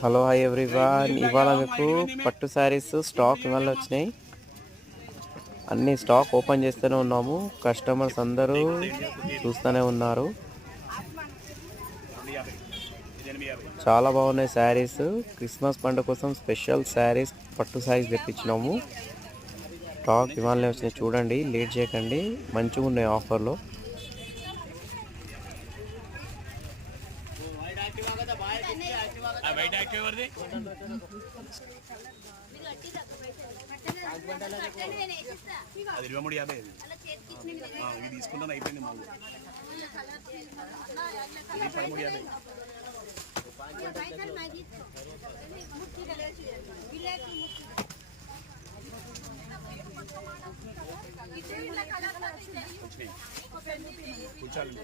Hello hi everyone, ఇవాళ మీకు పట్టు శారీస్ స్టాక్ ఇవాళ వచ్చినాయి. అన్ని స్టాక్ ఓపెన్ చేస్తూనే ఉన్నాము. కస్టమర్స్ అందరూ చూస్తూనే ఉన్నారు. చాలా బాగున్నాయి శారీస్. క్రిస్మస్ పండుగ కోసం స్పెషల్ శారీస్, పట్టు శారీస్ తెప్పించినాము. స్టాక్ ఇవాళనే వచ్చినాయి, చూడండి, లేట్ చేయకండి. మంచిగా ఉన్నాయి ఆఫర్లో. అది 2350 ఇది తీసుకుంటాను అయిపోయింది మాకు. ఇది 1350. కూర్చోండి.